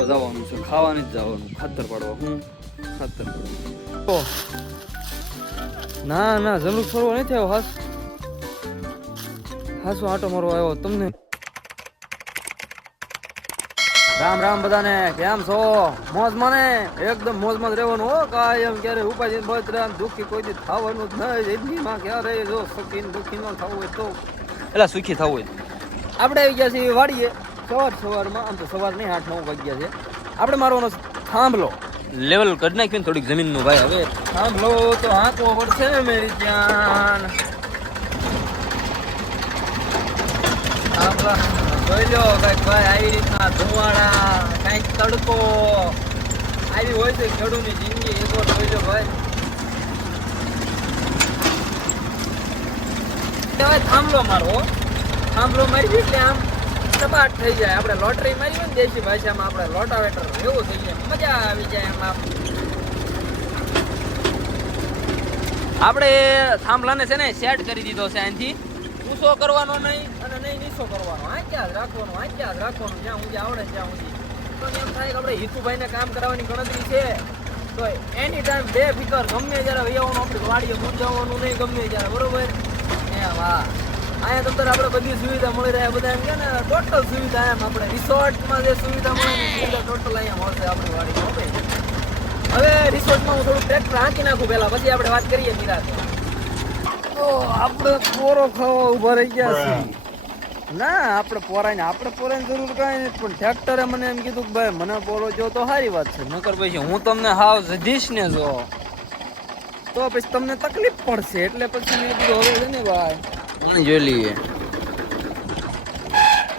જવાનું છે, ખાવાની જ જવાનું, ખાતર પાડવા. હું ખાતર પાડવા ના ના જમરૂક ફરવા નથી આવ્યો. હાસો આટો મારવા આવ્યો. તમને રામ રામ બધાને. કેમ છો? મોજમાં ને? એકદમ મોજમાં જ રહેવાનું હો. કાંઈ એમ ક્યારે ઉપાય બસ આમ દુઃખી કોઈ દી થવાનું જ નહીં. જિંદગીમાં ક્યારે જો દુઃખીમાં થવું હોય તો એટલે સુખી થવું હોય. આપણે આવી ગયા છીએ વાડીએ સવારમાં. આમ તો સવાર નહીં, 8-9 વાગ્યા છે. આપણે મારવાનો થાંભલો લેવલ કરી નાખ્યું થોડીક જમીનનું ભાઈ. હવે થાંભલો તો હાંકવો પડશે ને મેરી જાન. થાંભલા જોઈ લો કઈક ભાઈ, આવી રીતના ધુવાડા, કઈક તડકો આવી હોય તો ખેડૂતની જિંદગી એક વાર જોઈ લો ભાઈ. થાંભલો મારવો, થાંભલો મારી એટલે આમ સપાટ થઈ જાય. આપણે લોટરી મારી હોય ને દેશી ભાષામાં, આપણે લોટાવેટર એવું થઈ જાય, મજા આવી જાય એમાં. આપણે થાંભલાને છે ને સેટ કરી દીધો છે. અહીંથી ઊંચો કરવાનો નહીં અને નહીં નીચો કરવાનો, આંચ્યા જ રાખવાનું, આંચ્યા જ રાખવાનું જ્યાં સુધી આવડે ત્યાં સુધી. તો એમ થાય કે આપણે હિતુભાઈને કામ કરાવવાની ગણતરી છે તો એની ટાઈમ બે ફિકર ગમે જ્યારે વૈયાવાનું, આપણી વાડીએ મૂંઝાવાનું નહીં ગમે ત્યારે, બરોબર? વાહ, અહીંયા તમને આપણે બધી સુવિધા મળી રહે. બધા એમ કે ને ટોટલ સુવિધા, એમ આપણે રિસોર્ટમાં જે સુવિધા મળે ને સુવિધા ટોટલ અહીંયા મળશે આપણી વાડીમાં. હવે રિસોર્ટમાં હું થોડું ટ્રેક્ટર હાંકી નાખું પહેલા, પછી આપણે વાત કરીએ નિરાંતે. તો આપણે પોરો ખાવા ઉભા રહી ગયા છીએ. ના આપણે પોરાની જરૂર કાંઈ નથી, પણ ટ્રેક્ટરે મને એમ કીધું કે ભાઈ મને પોરો જો તો સારી વાત છે, નકર પછી હું તમને હાવ જધીશ ને જો તો પછી તમને તકલીફ પડશે. એટલે પછી મેં કીધું હવે છે ને ભાઈ પાણી જોઈ લઈએ.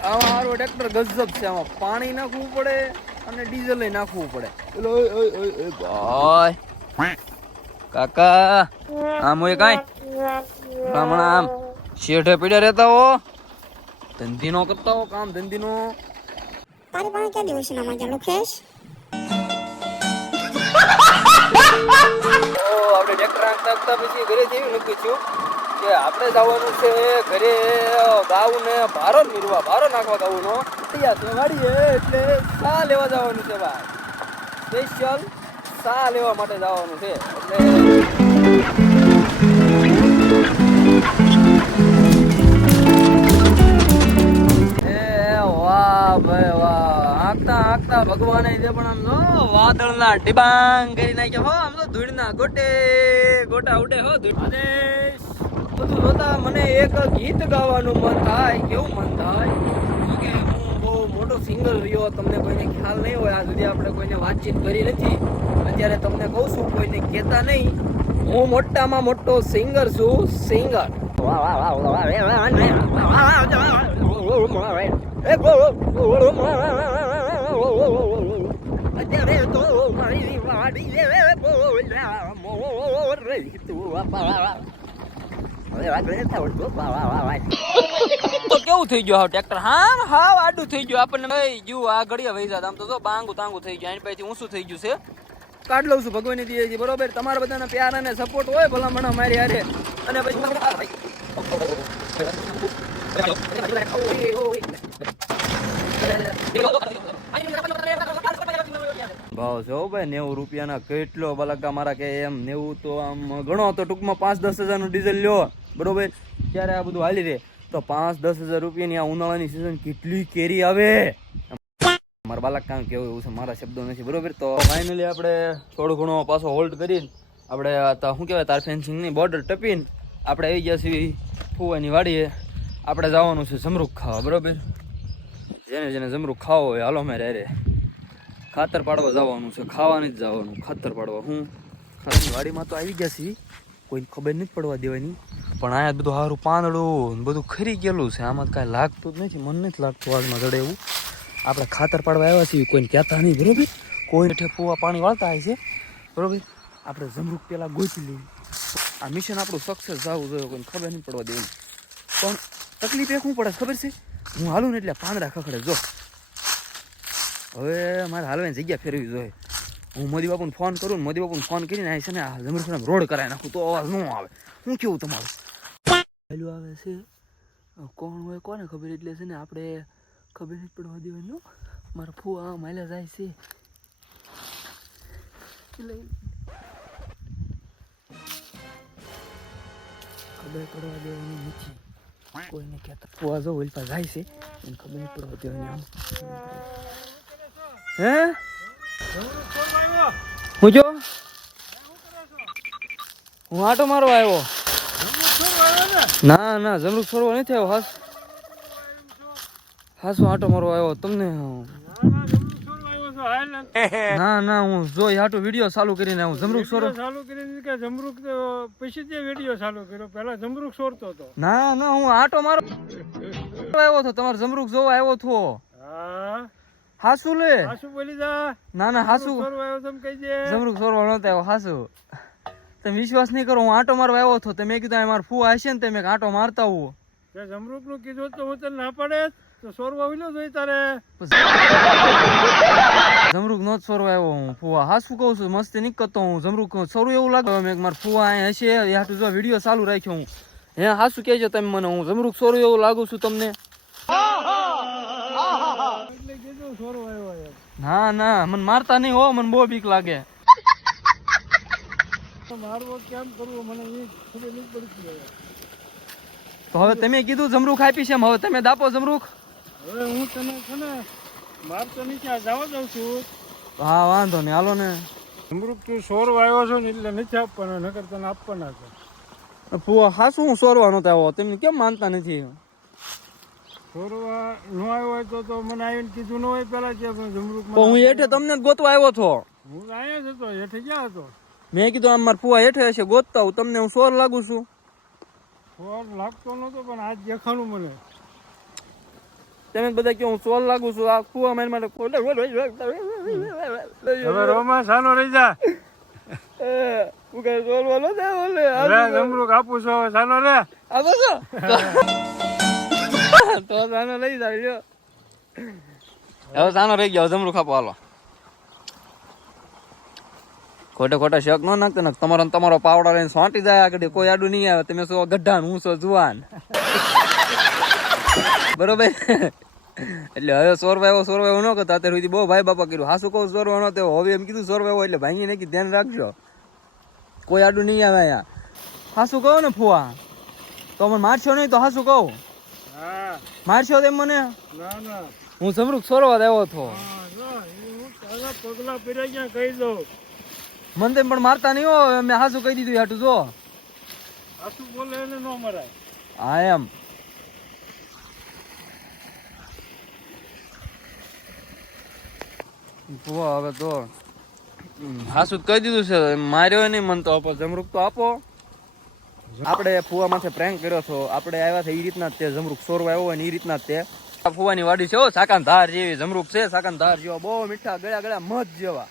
આમાં સારું ટ્રેક્ટર ગજબ છે. આમાં પાણી નાખવું પડે અને ડીઝલ નાખવું પડે. ભાઈ કાકા આમ હોય કાંઈ હમણાં આમ શેઠે પીડ્યા રહેતા હો, ધંધી નો કરતા હો, કામ ધંધી નો. તારી પાસે ક્યાં દિવસ ના મજા લોકેશ? આપણે ટ્રેક્ટર આંકતા પછી ઘરે જેવી નક્કી થયું કે આપણે જવાનું છે ઘરે ગાવું ને ભારો નીરવા, ભારો નાખવા ગાવું નો તૈયાર છે વાડીએ. એટલે સા લેવા જવાનું છે ભાઈ, સ્પેશિયલ સા લેવા માટે જવાનું છે. એટલે વાહ ભાઈ વાહ, આંકતા ભગવાને જે પણ આમ જો વાદળના ડિબાંગ કરી નાખ્યા હો. આમ તો ધૂળના ગોટા ઉડે હો. અને બધું જોતા મને એક ગીત ગાવાનું મન થાય. કેવું મન થાય કે હું બહુ મોટો સિંગર રહ્યો, તમને કોઈને ખ્યાલ નહીં હોય. આ સુધી આપણે કોઈને વાતચીત કરી નથી. અત્યારે તમને કહું છું, કોઈને કહેતા નહીં, હું મોટામાં મોટો સિંગર છું. સિંગર અત્યારે તો મારી વાડી મોર તો કેવું થઈ ગયું ટ્રેક્ટર? હા આડું થઈ ગયું આપણને. આ ઘડિયા વહી જાત. આમ તો બાંગું તાંગું થઈ ગયું, એની પાસેથી ઊંચું થઈ ગયું છે. કાઢ લઉં છું ભગવાનની દીએ, બરોબર? તમારા બધાના પ્યાર અને સપોર્ટ હોય ભલામણ મારી હારે. અને પછી ભાવ છે ભાઈ 90 રૂપિયાના. કેટલો બલકા મારા કે એમ 90 તો આમ ગણો તો ટૂંકમાં 5-10 હજારનું ડીઝલ લ્યો, બરોબર? ત્યારે આ બધું હાલી રહે તો 5-10 હજાર રૂપિયાની આ ઉનાળાની સિઝન કેટલી કેરી આવે. મારા બાલક કામ કેવું એવું છે, મારા શબ્દો નથી, બરોબર? તો ફાઇનલી આપણે થોડું ઘણો પાછો હોલ્ડ કરીને આપણે શું કહેવાય તાર ફેન્સિંગની બોર્ડર ટપીને આપણે આવી ગયા છીએ ફુવાની વાડીએ. આપણે જવાનું છે જમરૂખ ખાવા, બરોબર? જેને જમરૂખ ખાવો હોય હાલો મેં રે ખાતર પાડવા જવાનું છે, ખાવાની જ જવાનું ખાતર પાડવા. હું ખાતરની વાડીમાં તો આવી ગયા છીએ, કોઈને ખબર નથી પડવા દેવાની. પણ અહીંયા બધું સારું પાંદડું બધું ખરી ગયેલું છે, આમાં કાંઈ લાગતું જ નથી. મને નથી લાગતું વાળમાં જડે એવું. આપણે ખાતર પાડવા આવ્યા છીએ, કોઈને કહેતા નહીં, બરોબર? કોઈ ઠેપુવા પાણી વાળતા આવે છે, બરોબર? આપણે જમરૂખ પેલા ગોતી લઈએ. આ મિશન આપણું સક્સેસ જવું જોઈએ, કોઈને ખબર નહીં પડવા દેવાની. પણ તકલીફ એ શું પડે ખબર છે? હું હાલું ને એટલે પાંદડા ખખડે. જો હવે મારે હાલવાની જગ્યા ફેરવી જોઈએ. હું મોદી બાપુને ફોન કરું ને મોદી બાપુને ફોન કરીને આવી છે ને આ જમરૂખ રોડ કરાવી નાખું તો અવાજ ન આવે. શું કેવું તમારું? હાલું આવે છે કોણ હોય કોને ખબર, એટલે છે ને આપણે ખબર નથી પડવા દેવાની. મારા ફુવા માયલા જાય છે. ખબર પડવા દેવાની નથી કોઈને કહેતા. ફુવા જો ઓલપા જાય છે એને ખબર નહીં પડવા દેવાની. હે હું જો હું આટો મારવા આવ્યો. ના ના જમરૂક છોડવા નથી આવ્યો. હાસુ આટો મારવા આવ્યો તમને. ના ના હું જોઈ હાટો વિડિયો ચાલુ કરીને હું જમરૂક છોડો ચાલુ કરીને કે જમરૂક તો પછી તે વિડિયો ચાલુ કર્યો. પહેલા જમરૂક છોડતો હતો. ના ના હું આટો મારો આવ્યો હતો તમારે જમરૂક જોવા આવ્યો હતો. હા હાસુ લે હાસુ બોલી જા. ના ના હાસુ છોડવા આવ્યો તમે કહી દે. જમરૂક છોડવા નતો આવ્યો. હાસુ તમે વિશ્વાસ નહીં કરો. હું આટો મારવા આવ્યો હતો. તમે કીધું આ મારા ફુવા હશે ને તમે આટો મારતા હોવ. તે જમરૂક નું કીધું તો હું તને ના પાડે તો છોડવા વિલો જોઈ તારે. જમરૂક નો છોડવા આવ્યો હું ફુવા. હાસુ કહું છું મસ્તી નહીં કરતો હું. જમરૂક છોડું એવું લાગે મેં મારા ફુવા અહીંયા હશે એ હાટું જો વિડીયો ચાલુ રાખ્યો હું. હે હાસુ કહેજો તમે મને હું જમરૂક છોડું એવું લાગુ છું તમને. એટલે કીધું છોડવા આવ્યો એમ. ના ના મને મારતા નહીં હો. મને બહુ બીક લાગે. મારવો કેમ કરવો મને એ ખબર નહીં પડતી હવે. તો હવે તમે કીધું જમરૂક આપી છે હવે તમે દાપો જમરૂક. હવે હું તને છે ને મારતો નહીં ત્યાં જવા દઉં છું. હા વાંધો નહીં હાલો ને. જમરૂક તું છોડવા આવ્યો છો ને એટલે નથી આપવાના નકર તને આપવાના છે. ફુવા હાસુ હું સોરવા નતો આવ્યો. તમે કેમ માનતા નથી? છોડવા ન આવ્યો હોય તો મને આવીને કીધું ન હોય પેલા કે જમરૂક તો હું હેઠે તમને જ ગોતવા આવ્યો છો. હું અહીંયા જ હતો હેઠે ક્યાં હતો. મેં કીધું આમ મારા ફુવા હેઠે હશે ગોતતા હું તમને હું સોર લાગુ છું. છોડ લાગતો નતો પણ આજ દેખાણું મને. તમે બધા કે હું સોર લાગુ છું. આ ફુવા મારી માટે હવે રોમા સાનો રહી જા. હું કઈ સોરવા નો થાય ઓલે હવે જમરૂક આપું છું હવે સાનો રે. આપો છો તો સાનો લઈ જાવ લ્યો. હવે સાનો રહી ગયો જમરૂક આપો હાલો. ખોટે ખોટા શક ન નાખતો ને તમારો પાવડા લઈને સોંટી જાય આગળ કોઈ આડું નહીં આવે. તમે છો ગઢા હું છો જુવાન. બરોબર એટલે હવે સોરવા એવો ન કરતા. અત્યારે સુધી બહુ ભાઈ બાપા કર્યું. હાસુ કહું સોરવા નો તેવો હવે એમ કીધું સોરવા એવો એટલે ભાઈ નાખી ધ્યાન રાખજો. કોઈ આડું નહીં આવે અહીંયા. હાસુ કહો ને ફુવા તો મને મારશો નહીં તો હાસુ કહું. હા મારશો તેમ મને. ના ના હું જમરૂક સોરવા આવ્યો હતો. હા ના હું તારા પગલા પીરાઈ ગયા કહી દઉં. મને તેમ પણ મારતા નહીં હો. મેં હાસુ કહી દીધું હાટું જો. આસુ બોલે એને ન મરાય. હા એમ ફુવા હવે તો હાસુ કહી દીધું છે. માર્યો નહીં મને તો આપો જમરૂક તો આપો. આપણે ફુવા માથે પ્રેન્ક કર્યો હતો. આપણે આવ્યા છે એ રીતના જ તે જમરૂક સોરવા આવ્યો હોય ને એ રીતના જ તે. આ ફુવાની વાડી છે હો સાકાન ધાર જેવી. જમરૂક છે સાકાન ધાર જેવા બહુ મીઠા ગળ્યા મધ જેવા.